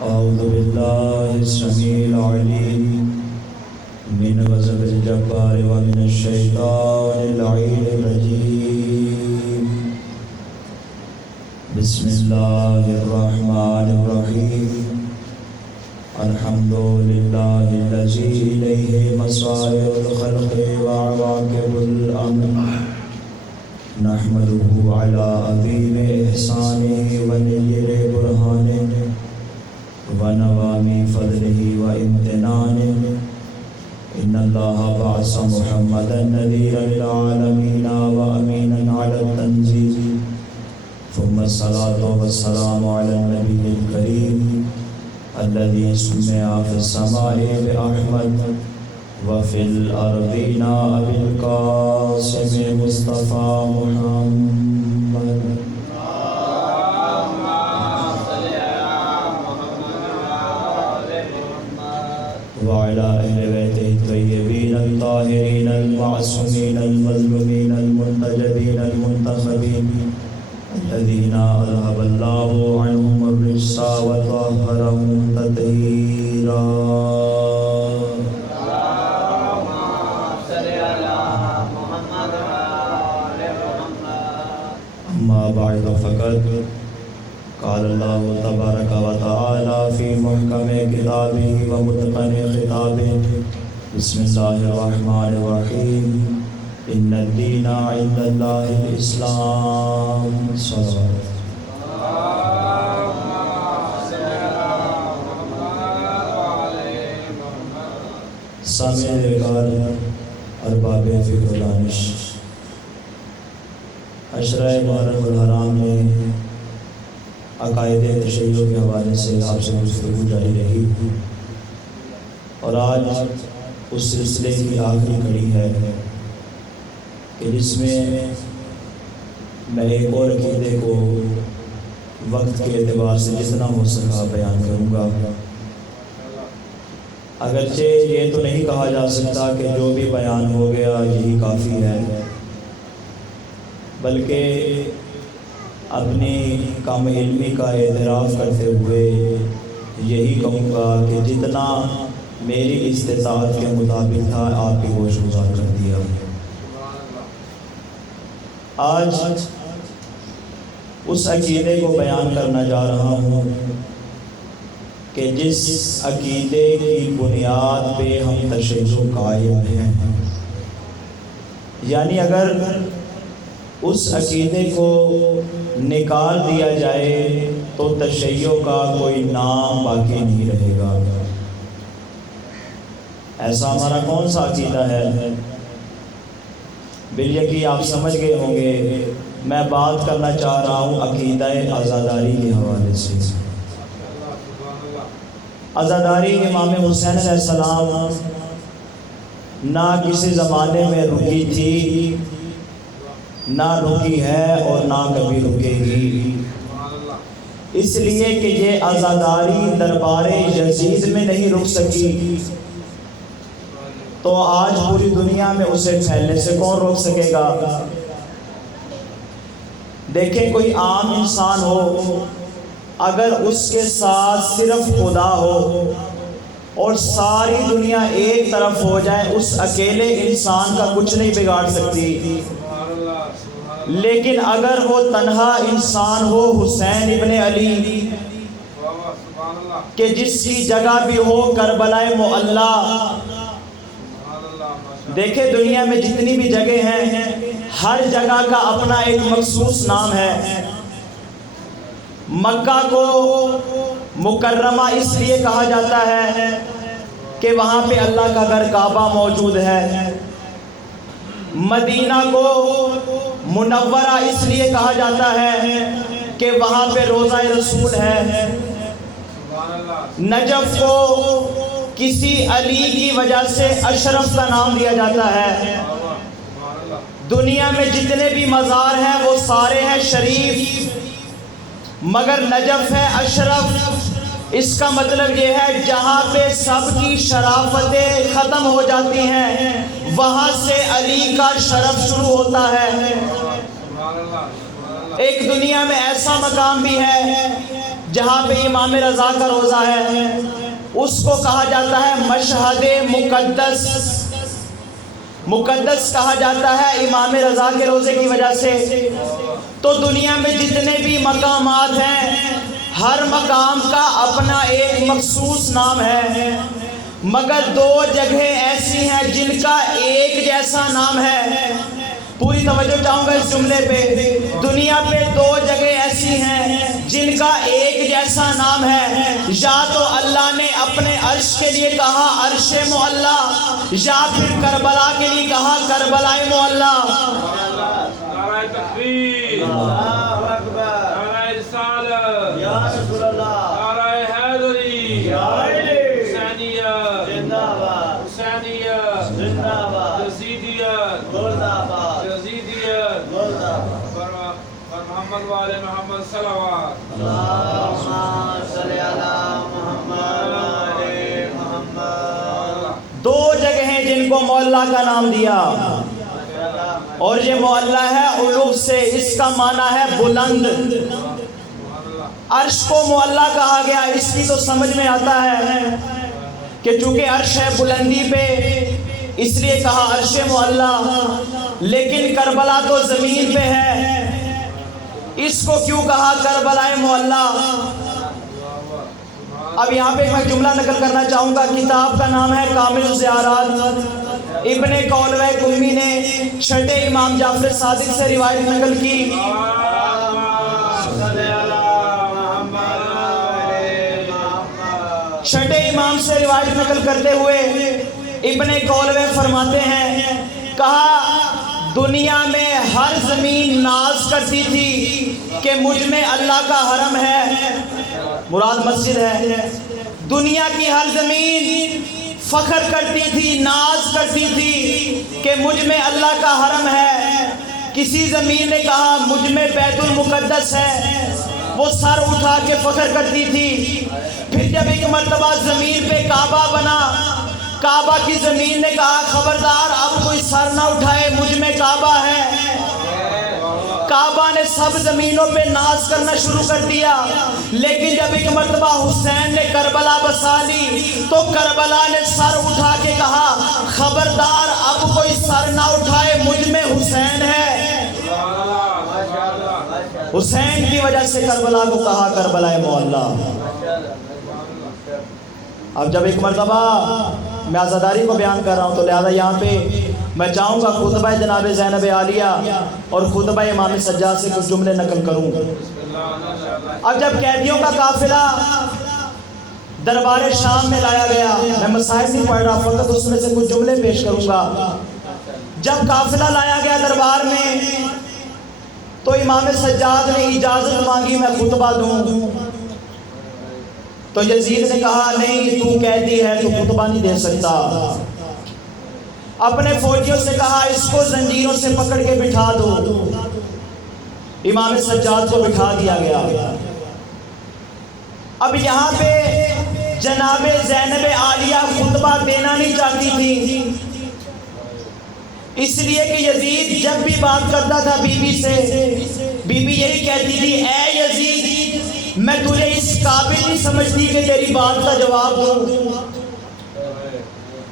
أعوذ بالله السميع العليم من غضب الجبار ومن الشيطان اللعين الرجيم. بسم الله الرحمن الرحيم. الحمد لله الذي إليه مصائر الخلق وعواقب الأمر. نحمده على عظيم إحسانه ونير برهانه ونوام فضله وامتنانه. إن الله بعث محمدا نذيرا للعالمين وأمينا على التنزيل. ثم الصلاة والسلام على النبي الكريم الذي سمع في السماء بأحمد وفي الأرضين أبي القاسم مصطفى محمد. وعلى أهل بيته الطيبين الطاهرين المعصومين المظلومين المنتجبين المنتخبين الذين أذهب الله عنهم الرجس وطهرهم تطهيرا. أما بعد فقد قال الله تبارك وتعالى في محكم كتابه ومتقن خطابه. بسم الله الرحمن الرحيم. إن الدين عند الله الإسلام. صلوات. سامعین وقار ارباب فکر و دانش، عشرہ محرم الحرام میں عقائد تشیع کے حوالے سے آپ سے گفتگو جاری رہی اور آج اس سلسلے کی آخری کڑی ہے کہ جس میں میں ایک اور عقیدے کو وقت کے اعتبار سے جتنا ہو سکا بیان کروں گا. اگرچہ یہ تو نہیں کہا جا سکتا کہ جو بھی بیان ہو گیا یہی کافی ہے، بلکہ اپنی کم علمی کا اعتراف کرتے ہوئے یہی کہوں گا کہ جتنا میری استطاعت کے مطابق تھا آپ کی گوش گزار کر دیا. آج اس عقیدے کو بیان کرنا جا رہا ہوں کہ جس عقیدے کی بنیاد پہ ہم تشیع قائم ہیں. یعنی اگر اس عقیدے کو نکال دیا جائے تو تشیع کا کوئی نام باقی نہیں رہے گا. ایسا ہمارا کون سا عقیدہ ہے؟ بالیقین آپ سمجھ گئے ہوں گے میں بات کرنا چاہ رہا ہوں عقیدہ عزاداری کے حوالے سے. عزاداری امام حسین علیہ السلام نہ کسی زمانے میں رکی تھی، نہ رکی ہے اور نہ کبھی رکے گی. اس لیے کہ یہ عزاداری دربار یزید میں نہیں رک سکی تو آج پوری دنیا میں اسے پھیلنے سے کون روک سکے گا؟ دیکھیں کوئی عام انسان ہو، اگر اس کے ساتھ صرف خدا ہو اور ساری دنیا ایک طرف ہو جائے اس اکیلے انسان کا کچھ نہیں بگاڑ سکتی. لیکن اگر وہ تنہا انسان ہو، حسین ابن علی کہ جس کی جگہ بھی ہو کربلا معلی. دیکھیں دنیا میں جتنی بھی جگہ ہیں ہر جگہ کا اپنا ایک مخصوص نام ہے. مکہ کو مکرمہ اس لیے کہا جاتا ہے کہ وہاں پہ اللہ کا گھر کعبہ موجود ہے. مدینہ کو منورہ اس لیے کہا جاتا ہے کہ وہاں پہ روضہ رسول ہے. نجف کو کسی علی کی وجہ سے اشرف کا نام دیا جاتا ہے. دنیا میں جتنے بھی مزار ہیں وہ سارے ہیں شریف، مگر نجف ہے اشرف. اس کا مطلب یہ ہے جہاں پہ سب کی شرافتیں ختم ہو جاتی ہیں وہاں سے علی کا شرف شروع ہوتا ہے. ایک دنیا میں ایسا مقام بھی ہے جہاں پہ امام رضا کا روزہ ہے، اس کو کہا جاتا ہے مشہد مقدس، مقدس کہا جاتا ہے امام رضا کے روزے کی وجہ سے۔ تو دنیا میں جتنے بھی مقامات ہیں، ہر مقام کا اپنا ایک مخصوص نام ہے، مگر دو جگہ ایسی ہیں جن کا ایک جیسا نام ہے۔ پوری توجہ چاہوں گا اس جملے پہ۔ دنیا پہ دو جگہ ایسی ہیں جن کا ایک جیسا نام ہے، یا تو اللہ نے اپنے عرش کے لیے کہا عرش معلی، یا پھر کربلا کے لیے کہا کربلا معلی۔ نعرہ تکبیر، اللہ اکبر، نعرہ رسالت، یا رسول اللہ، نعرہ حیدری، یا حسینیہ زندہ باد، حسینیہ زندہ باد، یزیدیت مردہ باد، یزیدیت مردہ باد، محمد والے محمد صلوات، اللہم صلی علی محمد والے محمد۔ دو جگہ ہیں جن کو معلی کا نام دیا، اور یہ معلی ہے علو سے، اس کا معنی ہے بلند۔ عرش کو معلی کہا گیا، اس کی تو سمجھ میں آتا ہے کہ چونکہ عرش ہے بلندی پہ، اس لیے کہا عرش معلی۔ لیکن کربلا تو زمین پہ ہے، اس کو کیوں کہا کربلا معلی؟ اب یہاں پہ میں جملہ نقل کرنا چاہوں گا۔ کتاب کا نام ہے کامل الزیارات، ابن قولوہ قمی نے چھٹے امام جعفر صادق سے روایت نقل کی۔ چھٹے امام سے روایت نقل کرتے ہوئے ابن قولوہ فرماتے ہیں، کہا دنیا میں ہر زمین ناز کرتی تھی کہ مجھ میں اللہ کا حرم ہے، مراد مسجد ہے۔ دنیا کی ہر زمین فخر کرتی تھی، ناز کرتی تھی کہ مجھ میں اللہ کا حرم ہے۔ کسی زمین نے کہا مجھ میں بیت المقدس ہے، وہ سر اٹھا کے فخر کرتی تھی۔ پھر جب ایک مرتبہ زمین پہ کعبہ بنا، کعبہ کی زمین نے کہا خبردار اب کوئی سر نہ اٹھائے، مجھ میں کعبہ ہے۔ کعبہ نے سب زمینوں پہ ناز کرنا شروع کر دیا، لیکن جب ایک مرتبہ حسین نے کربلا بسا لی تو کربلا نے سر اٹھا کے کہا خبردار اب کوئی سر نہ اٹھائے، مجھ میں حسین ہے۔ حسین کی وجہ سے کربلا کو کہا کربلا معلی۔ اب جب ایک مرتبہ میں عزاداری کو بیان کر رہا ہوں تو لہذا یہاں پہ میں چاہوں گا خطبہ جناب زینب عالیہ اور خطبہ امام سجاد سے کچھ جملے نقل کروں۔ اب جب قیدیوں کا قافلہ دربار شام میں لایا گیا، میں مسائل نہیں پڑھ رہا، فقط اس میں سے کچھ جملے پیش کروں گا۔ جب قافلہ لایا گیا دربار میں تو امام سجاد نے اجازت مانگی میں خطبہ دوں، تو یزید نے کہا نہیں تو قیدی ہے تو خطبہ نہیں دے سکتا۔ اپنے فوجیوں سے کہا اس کو زنجیروں سے پکڑ کے بٹھا دو۔ امام سجاد کو بٹھا دیا گیا۔ اب یہاں پہ جناب زینب عالیہ خطبہ دینا نہیں چاہتی تھی، اس لیے کہ یزید جب بھی بات کرتا تھا بی بی سے، بی بی یہی کہتی تھی اے یزید میں تجھے اس قابل نہیں سمجھتی کہ تیری بات کا جواب دوں،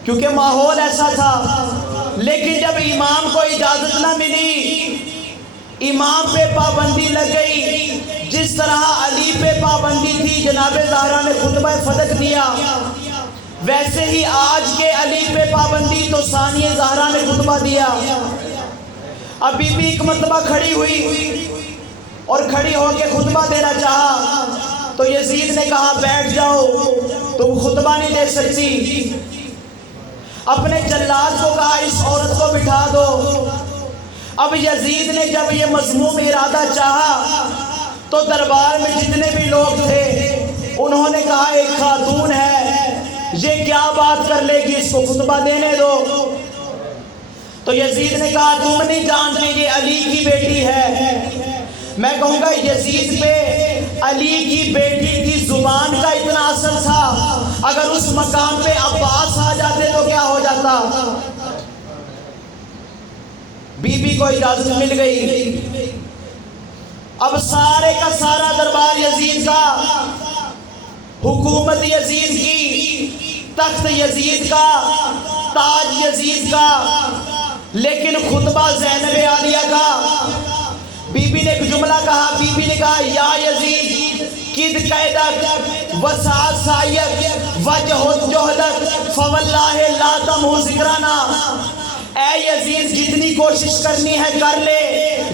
کیونکہ ماحول ایسا تھا۔ لیکن جب امام کو اجازت نہ ملی، امام پہ پابندی لگ گئی، جس طرح علی پہ پابندی تھی، جناب زہرا نے خطبہ فتح دیا، ویسے ہی آج کے علی پہ پابندی تو ثانیہ زہرا نے خطبہ دیا۔ اب بی بی ایک مرتبہ کھڑی ہوئی اور کھڑی ہو کے خطبہ دینا چاہا تو یزید نے کہا بیٹھ جاؤ، تم خطبہ نہیں دے سکتی۔ اپنے جلاد کو کہا اس عورت کو بٹھا دو۔ اب یزید نے جب یہ مذموم ارادہ چاہا تو دربار میں جتنے بھی لوگ تھے انہوں نے کہا ایک خاتون ہے، یہ کیا بات کر لے گی، اس کو خطبہ دینے دو۔ تو یزید نے کہا تم نہیں جانتے یہ علی کی بیٹی ہے۔ میں کہوں گا یزید پہ علی کی بیٹی کی زبان کا اتنا اثر تھا، اگر اس مقام پہ عباس آ جاتے تو کیا ہو جاتا۔ بی بی کو اجازت مل گئی۔ اب سارے کا سارا دربار یزید کا، حکومت یزید کی، تخت یزید کا، تاج یزید کا، لیکن خطبہ زینب عالیہ کا۔ بی بی نے ایک جملہ کہا، بی بی نے کہا یا یزید کد قیدک وسعت سعیک وجہد جہدک فواللہ لا تمحو ذکرنا۔ اے یزید جتنی کوشش کرنی ہے کر لے،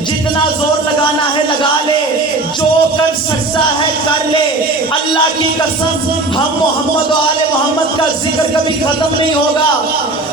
جتنا زور لگانا ہے لگا لے، جو کر سکتا ہے کر لے، اللہ کی قسم ہم محمد و آل محمد کا ذکر کبھی ختم نہیں ہوگا،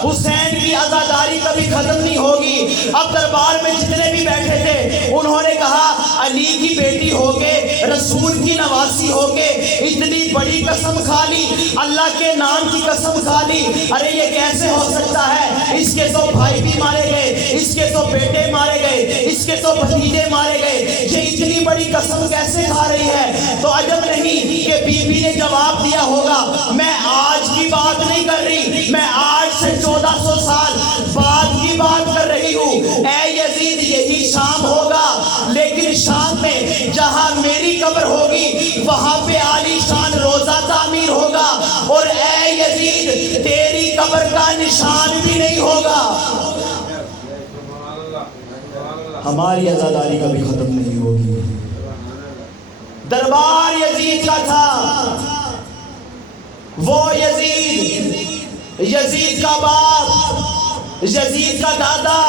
حسین کی عزاداری کبھی ختم نہیں ہوگی۔ اب دربار میں جتنے بھی بیٹھے تھے انہوں نے کہا علی کی بیٹی ہو کے، رسول کی نواسی ہو کے اتنی بڑی قسم کھا لی، اللہ کے نام کی قسم کھا لی، ارے یہ کیسے ہو سکتا ہے؟ اس کے تو بھائی بھی مارے گئے، اس کے تو بیٹے مارے گئے، اس کے تو بھتیجے مارے گئے، یہ اتنی بڑی قسم کیسے کھا رہی ہے؟ تو عجب نہیں کہ بی بی نے جواب دیا ہوگا، میں آج کی بات نہیں کر رہی، میں آج سے 1400 سال بعد کی بات کر رہی ہوں۔ اے یزید یہی شام ہوگا، لیکن شام میں جہاں میری قبر ہوگی وہاں پہ عالی شان روزہ تعمیر ہوگا، اور اے یزید تیری قبر کا نشان بھی نہیں ہوگا۔ ہماری عزاداری کبھی ختم نہیں ہوگی۔ دربار یزید کا تھا، وہ یزید کا باپ، یزید کا دادا،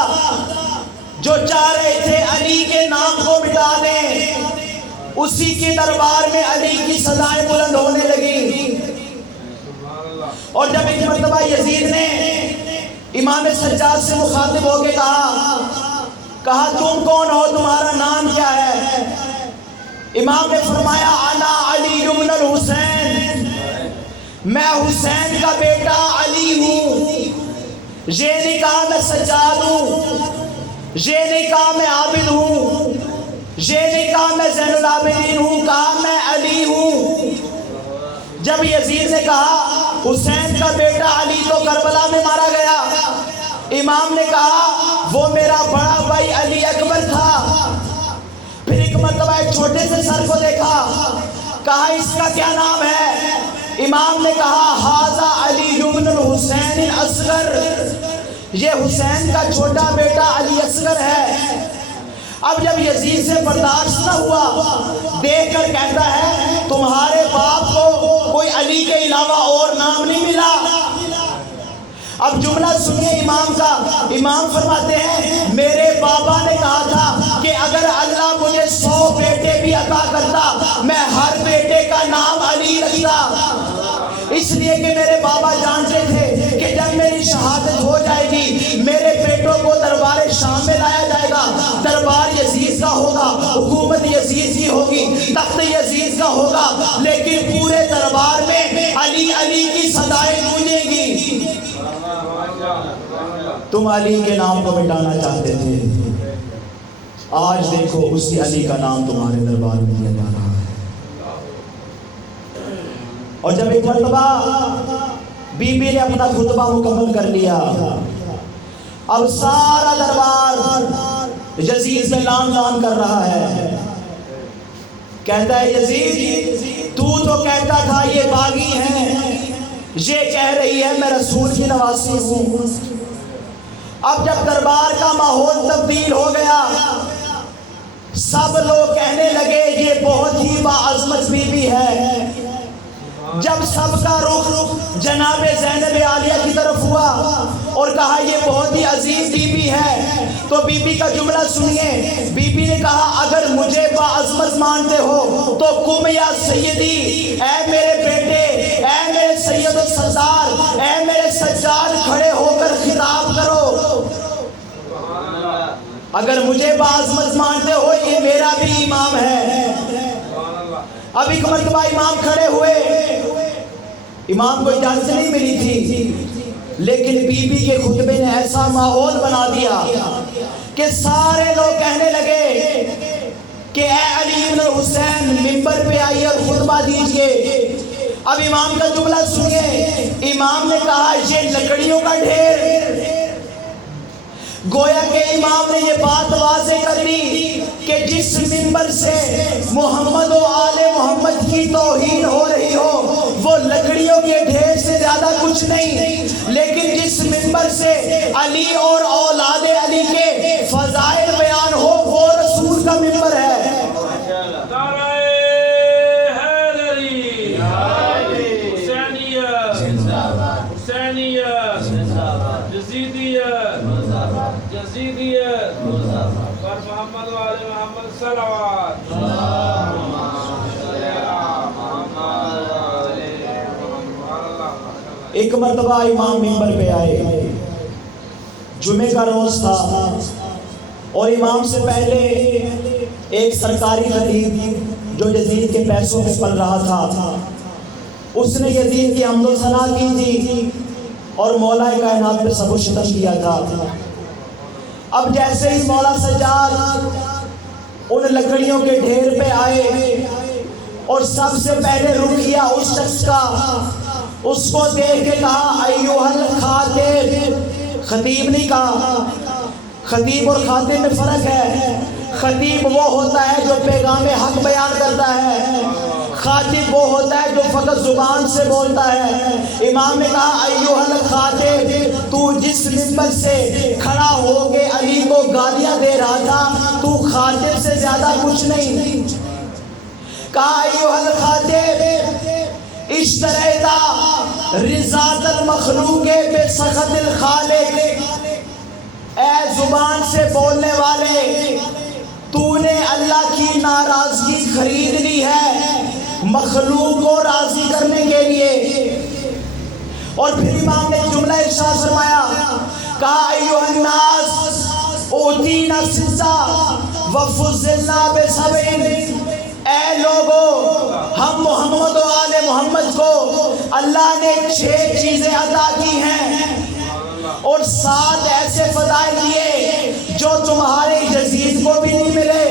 جو چاہ رہے تھے علی کے نام کو مٹا دیں، اسی کے دربار میں علی کی سزائیں بلند ہونے لگی۔ اور جب ایک مرتبہ یزید نے امام سجاد سے مخاطب ہو کے کہا تم کون ہو، تمہارا نام کیا ہے؟ امام نے فرمایا انا علی بن الحسین، میں حسین کا بیٹا علی ہوں۔ یہ نہیں کہا میں سجاد ہوں، یہ نہیں کہا میں عابد ہوں، یہ نہیں کہا میں زین العابدین ہوں، کہا میں علی ہوں۔ جب یزید نے کہا حسین کا بیٹا علی تو کربلا میں مارا گیا، امام نے کہا وہ میرا بڑا بھائی علی اکبر تھا۔ پھر ایک مرتبہ ایک چھوٹے سے سر کو دیکھا، کہا اس کا کیا نام ہے؟ امام نے کہا ھذا علی بن الحسین الاصغر، یہ حسین کا چھوٹا بیٹا علی اصغر ہے۔ اب جب یزید سے برداشت نہ ہوا، دیکھ کر کہتا ہے تمہارے باپ کو کوئی علی کے علاوہ اور نام نہیں ملا؟ اب جملہ سنیے امام کا، امام فرماتے ہیں میرے بابا نے کہا تھا کہ اگر اللہ مجھے 100 بیٹے بھی عطا کرتا میں ہر بیٹے کا نام علی رکھتا، اس لیے کہ میرے بابا جانتے تھے کہ جب میری شہادت ہو جائے گی میرے بیٹوں کو دربار شام میں لایا جائے گا، دربار یزید کا ہوگا، حکومت یزید کی ہوگی، تخت یزید کا ہوگا، لیکن پورے دربار میں علی علی کی صدائیں گونجیں گی۔ تم علی کے نام کو مٹانا چاہتے تھے، آج دیکھو اسی علی کا نام تمہارے دربار میں لیا جا رہا ہے۔ اور جب ایک مرتبہ بی بی نے اپنا خطبہ مکمل کر لیا، اب سارا دربار یزید میں لان لان کر رہا ہے، کہتا ہے یزید تو کہتا تھا یہ باغی ہیں، یہ کہہ رہی ہے میں رسول کی نواسی ہوں۔ اب جب دربار کا ماحول تبدیل ہو گیا، سب لوگ کہنے لگے یہ بہت ہی باعظمت بی بی ہے۔ جب سب کا رخ جناب زینب عالیہ کی طرف ہوا اور کہا یہ بہت ہی عظیم بی بی ہے، تو بی بی کا جملہ سنیے، بی بی نے کہا اگر مجھے باعظمت مانتے ہو تو قم یا سیدی، اے میرے بیٹے، اے میرے سید و سردار، اے میرے سجاد، کھڑے ہو کر خطاب کرو۔ اگر مجھے باعظمت مانتے ہو یہ میرا بھی امام ہے۔ اب ایک مرتبہ امام کھڑے ہوئے، امام کو اجازت نہیں ملی تھی، لیکن بی بی کے خطبے نے ایسا ماحول بنا دیا کہ سارے لوگ کہنے لگے کہ اے علی بن حسین ممبر پہ آئیے اور خطبہ دیجئے۔ اب امام کا جملہ سنیے، امام نے کہا یہ لکڑیوں کا ڈھیر، گویا کہ امام نے یہ بات واضح کر دی کہ جس منبر سے محمد و آل محمد کی توہین ہو رہی ہو وہ لکڑیوں کے ڈھیر سے زیادہ کچھ نہیں، لیکن جس منبر سے علی اور اولاد علی کے فضائل بیان ہو وہ رسول کا منبر ہے۔ ایک مرتبہ امام منبر پہ آئے، جمعے کا روز تھا، اور امام سے پہلے ایک سرکاری خطیب جو یزید کے پیسوں میں پل رہا تھا، اس نے یزید کی حمد و ثنا کی تھی اور مولا کائنات پہ سب و شتم کیا تھا۔ اب جیسے ہی مولا سجاد ان لکڑیوں کے ڈھیر پہ آئے اور سب سے پہلے رخ کیا اس شخص کا، اس کو دیکھ کے کہا ایوہ الخاتب، خطیب نہیں کہا، خطیب اور خاتب میں فرق ہے۔ خطیب وہ ہوتا ہے جو پیغام حق بیان کرتا ہے، خاتب وہ ہوتا ہے جو فقط زبان سے بولتا ہے۔ امام نے کہا ایوہ الخاتب، تو جس منبر سے کھڑا ہو کے علی کو گالیاں دے رہا تھا تو خاتب سے زیادہ کچھ نہیں۔ کہا ایوہ الخاتب اشتریتا رضات المخلوق بے سخط الخالق، اے زبان سے بولنے والے، تو نے اللہ کی ناراضگی خرید لی ہے مخلوق کو راضی کرنے کے لیے۔ اور پھر امام نے جملہ ارشاد فرمایا، کہا ایوہ الناس اوتینا ستا وفضلنا بسبعین، اے لوگو ہم محمد و آل محمد کو اللہ نے 6 چیزیں عطا کی ہیں اور 7 ایسے فضائل دیے جو تمہارے یزید کو بھی نہیں ملے۔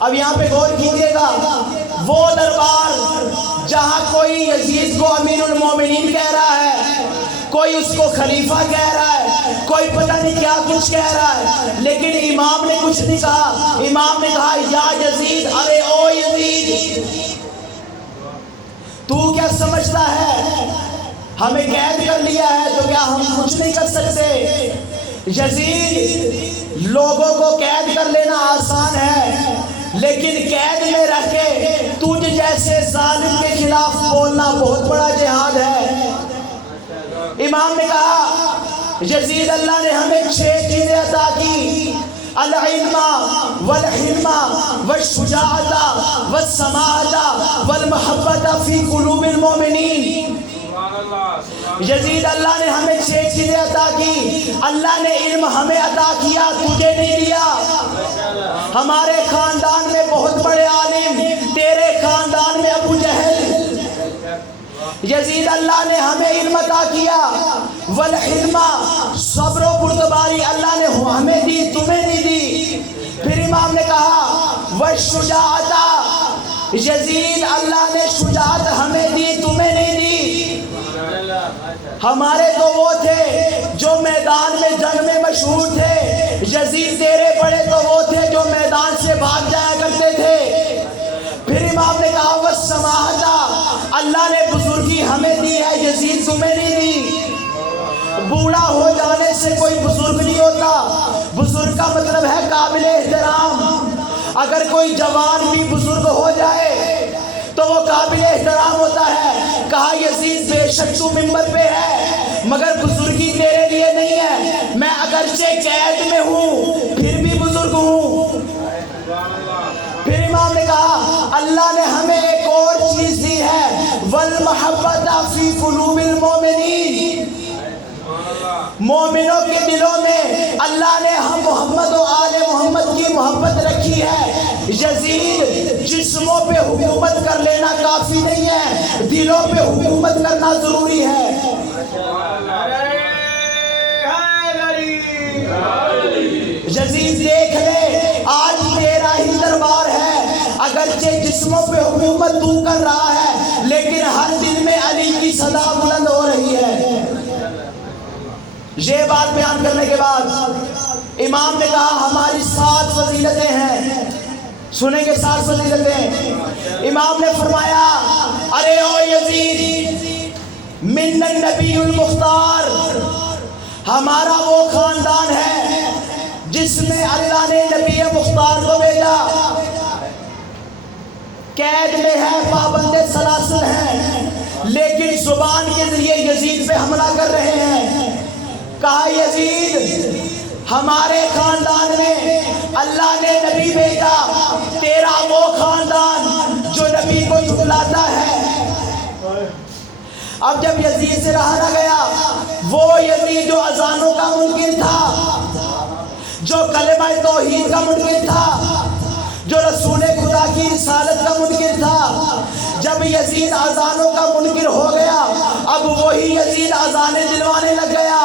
اب یہاں پہ غور کیجئے گا، وہ دربار جہاں کوئی یزید کو امیر المومنین کہہ رہا ہے، کوئی اس کو خلیفہ کہہ رہا ہے، کوئی پتہ نہیں کیا کچھ کہہ رہا ہے، لیکن امام نے کچھ نہیں کہا۔ امام نے کہا یا یزید، ارے او یزید، تو کیا سمجھتا ہے ہمیں قید کر لیا ہے تو کیا ہم کچھ نہیں کر سکتے؟ یزید، لوگوں کو قید کر لینا آسان ہے، لیکن قید میں رکھ کے تجھ جیسے ظالم کے خلاف بولنا بہت بڑا جہاد ہے۔ امام نے کہا یزید، اللہ نے ہمیں 6 چیزیں عطا کی، العلم والحلم والشجاعت والسماحت والمحبت فی قلوب المؤمنین۔ یزید، اللہ نے ہمیں 6 چیزیں عطا کی، اللہ نے علم ہمیں عطا کیا، تجھے نہیں دیا۔ ہمارے خاندان میں بہت بڑے عالم، تیرے خاندان میں ابو جہل۔ یزید، اللہ نے ہمیں علم عطا کیا، والحلم، صبر و بردباری اللہ نے ہمیں دی، تمہیں نہیں دی۔ پھر امام نے کہا والشجاعت، یزید، اللہ نے شجاعت ہمیں دی، تمہیں نہیں دی۔ ہمارے تو وہ تھے جو میدان میں جنگ میں مشہور تھے، یزید تیرے بڑے تو وہ تھے جو میدان سے بھاگ جایا کرتے تھے۔ پھر امام نے کہا والسماحت، اللہ نے بزرگی ہمیں دی ہے، یزید تمہیں نہیں دی۔ بوڑھا ہو جانے سے کوئی بزرگ نہیں ہوتا، بزرگ کا مطلب ہے قابل احترام۔ اگر کوئی جوان بھی بزرگ ہو جائے تو وہ قابل احترام ہوتا ہے۔ کہا یزید، بے شک تو منبر پہ ہے مگر بزرگی تیرے لیے نہیں ہے، میں اگرچہ قید میں ہوں پھر بھی بزرگ ہوں۔ پھر امام نے کہا اللہ نے ہمیں ایک اور چیز دی ہے، والمحبت فی قلوب المؤمنین، مومنوں کے دلوں میں اللہ نے ہم محمد و آل محمد کی محبت رکھی ہے۔ یزید، جسموں پہ حکومت کر لینا کافی نہیں ہے، دلوں پہ حکومت کرنا ضروری ہے۔ یزید، دیکھ لے آج تیرا ہی دربار ہے، اگرچہ جسموں پہ حکومت تو کر رہا ہے لیکن ہر دل میں علی کی صدا بلند ہو رہی ہے۔ یہ بات بیان کرنے کے بعد امام نے کہا ہماری 7 فضیلتیں ہیں، سنیں گے 7 فضیلتیں۔ امام نے فرمایا ارے او یزید، من النبی المختار، ہمارا وہ خاندان ہے جس میں اللہ نے نبی مختار کو بھیجا، قید میں ہے، پابند سلاسل ہیں، لیکن زبان کے ذریعے یزید پہ حملہ کر رہے ہیں۔ کہا یزید ہمارے خاندان میں اللہ نے نبی بھیجا، تیرا وہ خاندان جو نبی کو جھٹلاتا ہے۔ اب جب یزید سے رہا نہ گیا، وہ یزید جو اذانوں کا منکر تھا، جو کلمہ توحید کا منکر تھا، جو رسول خدا کی رسالت کا منکر تھا، جب یزید اذانوں کا منکر ہو گیا، اب وہی یزید اذانیں دلوانے لگ گیا۔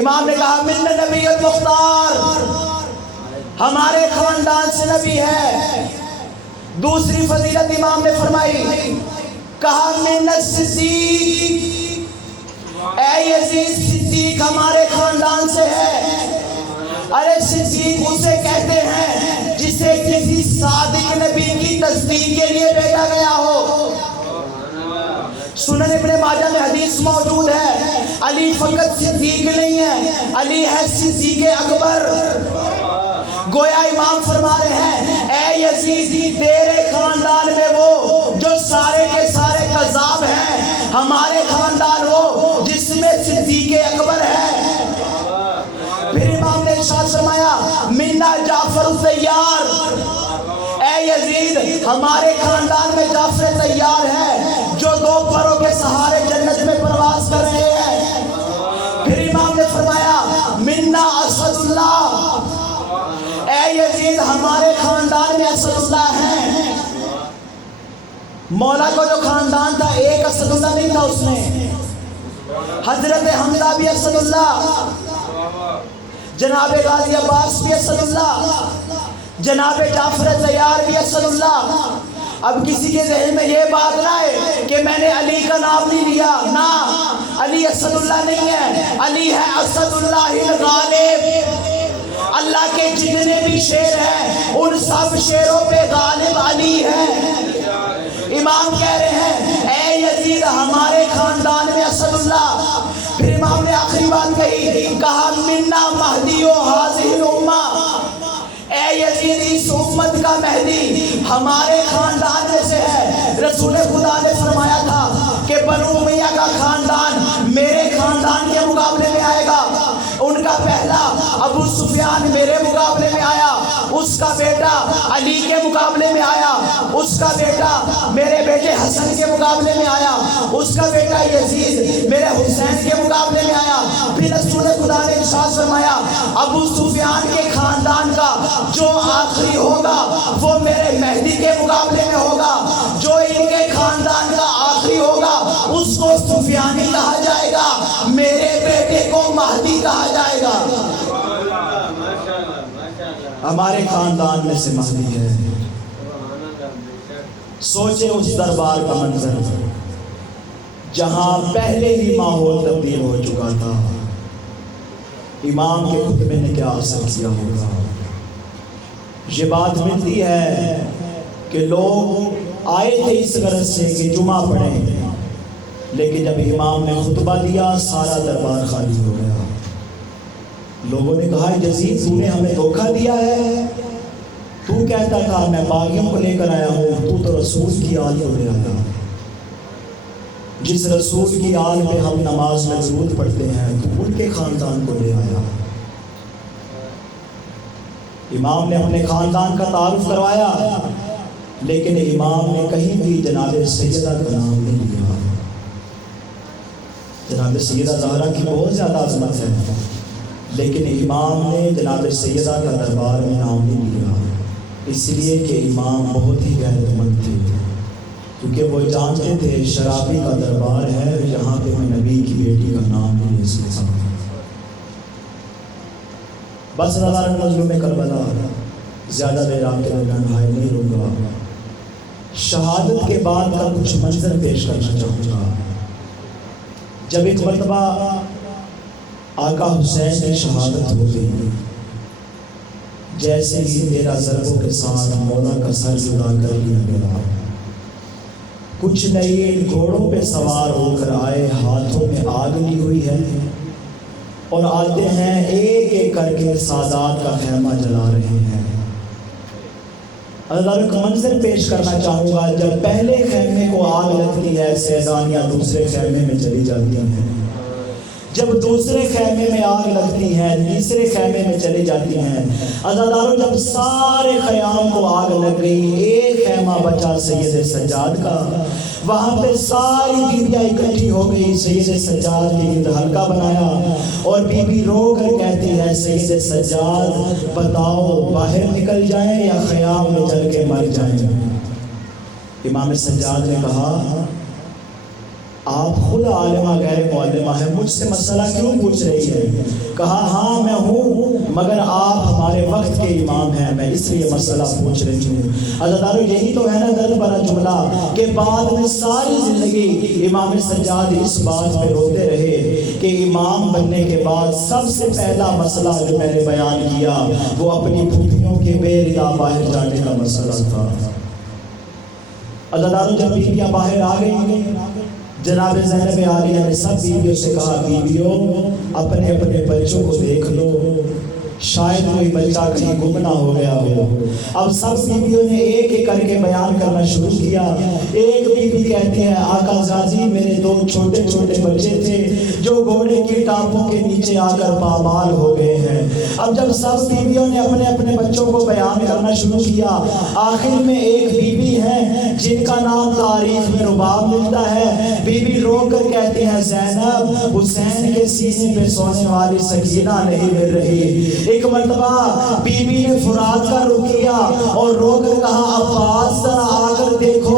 امام نے کہا من نبی المختار، ہمارے خاندان سے نبی ہے۔ دوسری فضیلت امام نے فرمائی، کہا من الصدیق، اے یزید صدیق ہمارے خاندان سے ہے۔ ارے صدیق اسے کہتے ہیں جسے کسی صادق نبی کی تصدیق کے لیے بھیجا گیا ہو۔ سنن ابن ماجہ میں حدیث موجود ہے، علی فقط صدیق نہیں ہے، علی ہے صدیق اکبر۔ گویا امام فرما رہے ہیں اے یزید تیرے خاندان میں وہ جو سارے کے سارے کذاب ہیں، ہمارے خاندان وہ جس میں صدیق اکبر ہے۔ پھر امام نے ارشاد فرمایا منا جعفر الطیار، اے یزید ہمارے خاندان میں جعفر طیار ہے جو 2 پروں کے سہارے جنت میں پرواز کر رہے ہیں۔ پھر امام نے فرمایا منا اسد اللہ، اے یزید ہمارے خاندان میں اسد اللہ ہیں۔ مولا کو جو خاندان تھا ایک اسد اللہ نہیں تھا اس میں، حضرت حمزہ بھی اسد اللہ، جناب غازی عباس بھی اسد اللہ، جناب جعفر طیار بھی اسد اللہ۔ اب کسی کے ذہن میں یہ بات نہ ہے کہ میں نے علی کا نام نہیں لیا، نہ، علی اسد اللہ نہیں ہے، علی ہے اسد اللہ الغالب۔ اللہ کے جتنے بھی شیر ہیں ان سب شیروں پہ غالب علی ہے۔ امام کہہ رہے ہیں اے یزید ہمارے خاندان میں اسد اللہ۔ پھر امام نے آخری بات کہی، کہا منا مہدی و حاضر الامہ، اے یزید اس امت کا مہدی ہمارے خاندان میں سے ہے۔ رسول خدا نے فرمایا تھا کہ بنو امیہ کا خاندان میرے خاندان کے مقابلے میں آئے گا، ان کا پہلا ابو سفیان میرے مقابلے میں آیا، اس کا بیٹا علی کے مقابلے میں آیا، اس کا بیٹا میرے بیٹے حسن کے مقابلے میں آیا، اس کا بیٹا یزید میرے حسین کے مقابلے میں آیا۔ پھر رسول خدا نے ارشاد فرمایا ابو سفیان کے خاندان کا جو آخری ہوگا وہ میرے مہدی کے مقابلے میں ہوگا، جو ان کے خاندان کا آخری ہوگا اس کو سفیانی کہا جائے گا، میرے بیٹے کو مہدی کہا جائے گا۔ ہمارے خاندان میں سے مہدی ہے۔ سوچیں اس دربار کا منظر جہاں پہلے ہی ماحول تبدیل ہو چکا تھا، امام کے خطبے نے کیا اثر کیا ہوگا۔ یہ بات ملتی ہے کہ لوگ آئے تھے اس غرض سے کہ جمعہ پڑھیں، لیکن جب امام نے خطبہ دیا سارا دربار خالی ہو گیا۔ لوگوں نے کہا یزید تو نے ہمیں دھوکہ دیا ہے، تو کہتا تھا میں باغیوں کو لے کر آیا ہوں، تو رسول کی آل کو لے آیا۔ جس رسول کی آل میں ہم نماز میں درود پڑھتے ہیں تو ان کے خاندان کو لے آیا۔ امام نے اپنے خاندان کا تعارف کروایا، لیکن امام نے کہیں بھی جناب سیدہ کا نام نہیں لیا۔ جناب سیدہ زہرا کی بہت زیادہ عظمت ہے، لیکن امام نے جناب سیدہ کا دربار میں نام نہیں لیا، اس لیے کہ امام بہت ہی غیرت مند تھے، کیونکہ وہ جانتے تھے شرابی کا دربار ہے، یہاں پہ میں نبی کی بیٹی کا نام نہیں لے سکتا۔ بس رضا مظلوم کربلا زیادہ دیر آپ کے درمیان حائل نہیں رہوں گا۔ شہادت کے بعد کا کچھ منظر پیش کرنا چاہوں گا۔ جب ایک مرتبہ آقا حسین کی شہادت ہو گئی، جیسے ہی 13 ضربوں کے ساتھ مولا کا سر جدا کر لیا گیا، کچھ نہیں گھوڑوں پہ سوار ہو کر آئے، ہاتھوں میں آگ لی ہوئی ہے اور آتے ہیں ایک ایک کر کے سادات کا خیمہ جلا رہے ہیں۔ اللہ ایک منظر پیش کرنا چاہوں گا، جب پہلے خیمے کو آگ لگتی ہے سیدانیاں دوسرے خیمے میں چلی جاتی ہیں، جب دوسرے خیمے میں آگ لگتی ہے تیسرے خیمے میں چلی جاتی ہیں۔ عزاداروں جب سارے خیام کو آگ لگ گئی، ایک خیمہ بچا سید سجاد کا، وہاں پہ ساری بیویاں اکٹھی ہو گئی، سید سجاد کے گرد حلقہ بنایا اور بی بی رو کر کہتی ہے سید سجاد بتاؤ باہر نکل جائیں یا خیام میں چل کے مر جائیں؟ امام سجاد نے کہا آپ خود عالمہ غیر معلمہ ہیں، مجھ سے مسئلہ کیوں پوچھ رہی ہے؟ کہا ہاں میں ہوں، مگر آپ ہمارے وقت کے امام ہیں، میں اس لیے مسئلہ پوچھ رہی ہوں۔ عزادارو یہی تو ہے نا درد بھرا جملہ کہ بعد میں ساری زندگی امام سجاد اس بات پہ روتے رہے کہ امام بننے کے بعد سب سے پہلا مسئلہ جو میں نے بیان کیا وہ اپنی پھوپھیوں کے بے ردا باہر جانے کا مسئلہ تھا۔ عزادارو جب بیویاں باہر آ گئی، جناب زینب عالیہ نے سب بیویوں سے کہا بیویوں اپنے اپنے بچوں کو دیکھ لو، شاید کوئی بچہ کہیں گم نہ ہو گیا ہو۔ اب سب بیویوں نے ایک ایک کر کے بیان کرنا شروع کیا۔ ایک بیوی کہتی ہے آقا زادی میرے 2 چھوٹے چھوٹے بچے تھے جو گھوڑے کی ٹانپوں کے نیچے آ کر پامال ہو گئے ہیں۔ اب جب سب بیویوں نے اپنے اپنے بچوں کو بیان کرنا شروع کیا، آخر میں ایک بیوی ہے جن کا نام تاریخ میں رباب ملتا ہے، بیوی رو کر کہتی ہے زینب حسین کے سینے پہ سونے والی سکینہ نہیں مل رہی۔ ایک مرتبہ بی بی نے فرات کا رخ کیا اور رو کر کہا عباس ذرا آ کر دیکھو،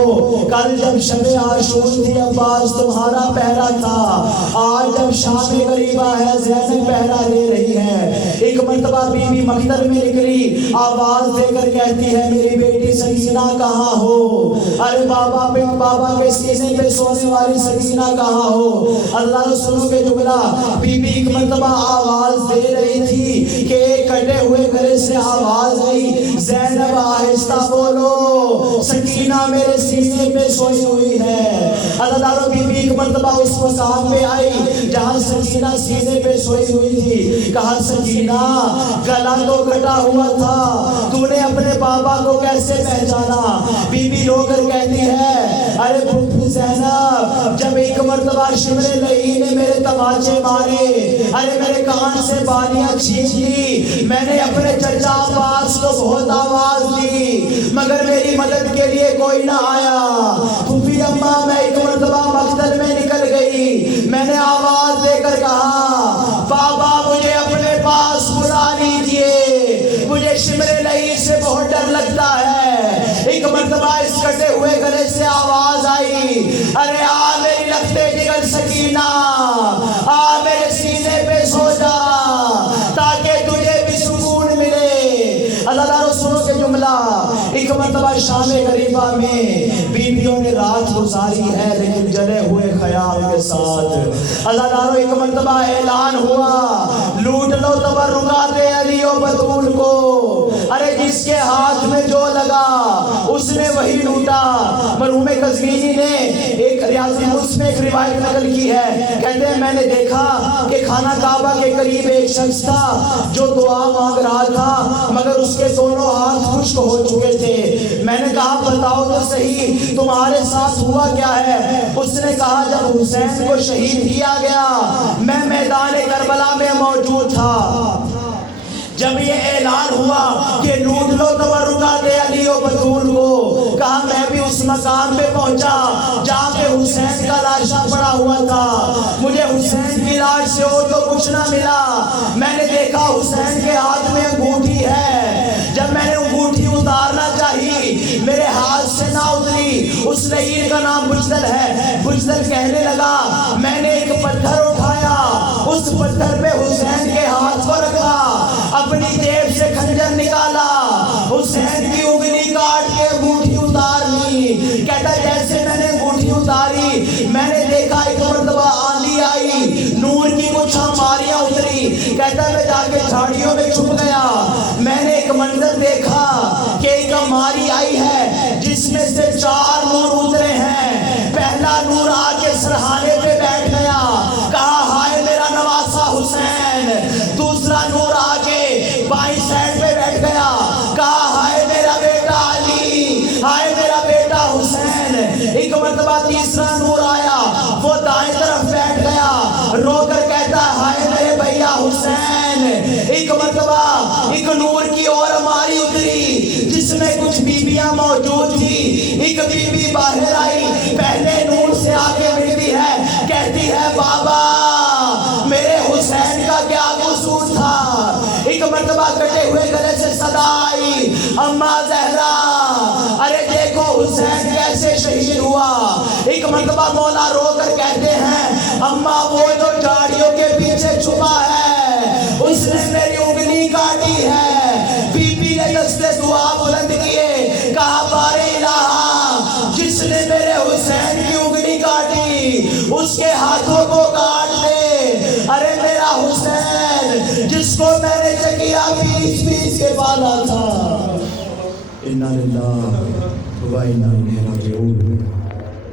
کل جب شب عاشور تھی عباس تمہارا پہرا تھا، آج جب شام غریبہ ہے زینب پہرا لے رہی ہے۔ ایک مرتبہ بی بی مکتب میں نکلی، آواز دے کر کہتی ہے میری بیٹی سکینہ کہاں ہو؟ ارے بابا کے سینے پہ سونے والی سکینہ کہاں ہو؟ اللہ رسولوں کے جملہ بی بی ایک مرتبہ آواز دے رہی تھی کہ کٹے ہوئے گلے سے آواز آئی زینب آہستہ بولو سکینہ میرے سینے پہ سوئی ہوئی ہے۔ اللہ تعالیٰ بی بی ایک مرتبہ اس مقام پہ آئی جہاں سکینہ سینے پہ سوئی ہوئی تھی، کہا سکینہ گلا تو کٹا ہوا تھا، تو نے اپنے بابا کو کیسے پہچانا؟ بی بی رو کر کہتی ہے ارے پھوپھی زینب جب ایک مرتبہ شمر لئی نے میرے تماچے مارے، ارے میرے کان سے بالیاں چھین لی، میں نے اپنے چچا عباس کو بہت آواز دی مگر میری مدد کے لیے کوئی نہ آیا۔ پھوپھی اماں میں ایک مرتبہ مقتل میں نکل گئی، میں نے آواز دے کر کہا بابا مجھے اپنے پاس بلا لیجیے، مجھے شمر لئی سے بہت ڈر لگتا ہے۔ ایک مرتبہ اس کٹے ہوئے گلے سے آواز آئی ارے آ میری لگتے جگر سکینہ، آ میرے سینے پہ سو جا تاکہ تجھے بھی سکون ملے۔ اللہ رسولوں کے جملہ ایک مرتبہ شام غریبہ میں بیویوں نے رات گزاری ہے لیکن جلے ہوئے خیال کے ساتھ۔ اللہ ایک مرتبہ اعلان ہوا لوٹ لو تبرکات علی و بطول کو، ارے جس کے ہاتھ میں جو لگا اس نے وہی لوٹا۔ مرحوم قزوینی نے ایک ریاض النص میں ایک روایت نقل کی ہے، کہتے ہیں میں نے دیکھا کہ خانہ کعبہ کے قریب ایک شخص تھا جو دعا مانگ رہا تھا مگر اس کے دونوں ہاتھ خشک ہو چکے تھے۔ میں نے کہا بتاؤ تو صحیح تمہارے ساتھ ہوا کیا ہے؟ اس نے کہا جب حسین کو شہید کیا گیا میں میدان کربلا میں موجود تھا، جب یہ اعلان ہوا کہ لوٹ لو تبرکات علی و بطول کو، کہا میں بھی اس مقام پہ پہنچا جہاں پہ حسین کا لاشا پڑا ہوا تھا، مجھے حسین کی لاش سے اور تو کچھ نہ ملا، میں نے دیکھا حسین کے ہاتھ میں انگوٹھی ہے، جب میں نے انگوٹھی اتارنا چاہی میرے ہاتھ سے نہ اتری، اس لعین کا نام بجدل ہے، بجدل کہنے لگا میں نے ایک پتھر اٹھایا، اس پتھر پہ حسین کے ہاتھ کو رکھا، اپنی جیب سے خنجر نکالا، حسین کی انگلی کاٹ کے انگوٹھی اتار لی۔ کہتا جیسے میں نے انگوٹھی اتاری میں نے دیکھا ایک مرتبہ آندھی آئی کہتا ہے میں جا کے جھاڑیوں میں چھپ گیا، میں نے ایک منظر دیکھا کہ ایک ماری آئی ہے جس میں سے 4 نور اترے ہیں۔ پہلا نور آ کے سرہانے پہ بیٹھ گیا، کہا ہائے میرا نواسا حسین۔ دوسرا نور آ کے بائیں سائڈ پہ بیٹھ گیا، کہا ہائے میرا بیٹا علی، ہائے میرا بیٹا حسین۔ ایک مرتبہ تیسرا نور آیا، وہ دائیں طرف بیٹھ گیا، رو کر کہتا ہے ہائے میرے بھیا حسین۔ ایک مرتبہ ایک نور کی اور ہماری اتری جس میں کچھ بیویاں موجود تھی۔ ایک بی بی باہر آئی، پہلے نور سے آگے ملتی ہے، کہتی ہے بابا میرے حسین کا کیا قصور تھا۔ ایک مرتبہ کٹے ہوئے گلے سے صدا آئی، اماں زہرا ارے دیکھو حسین کیسے شہید ہوا۔ ایک مرتبہ مولا رو کر کہتے ہیں اماں وہ جو جھاڑیوں کے پیچھے چھپا ہے اس نے میری انگلی کاٹی ہے۔ بی بی نے دستے دعا بلند کیے، کہا بارے الہ جس نے میرے حسین کی انگلی کاٹی اس کے ہاتھوں کو کاٹ دے۔ ارے میرا حسین جس کو میں نے چکیا پیس کے پالا تھا۔ انا للہ و انا الیہ راجعون۔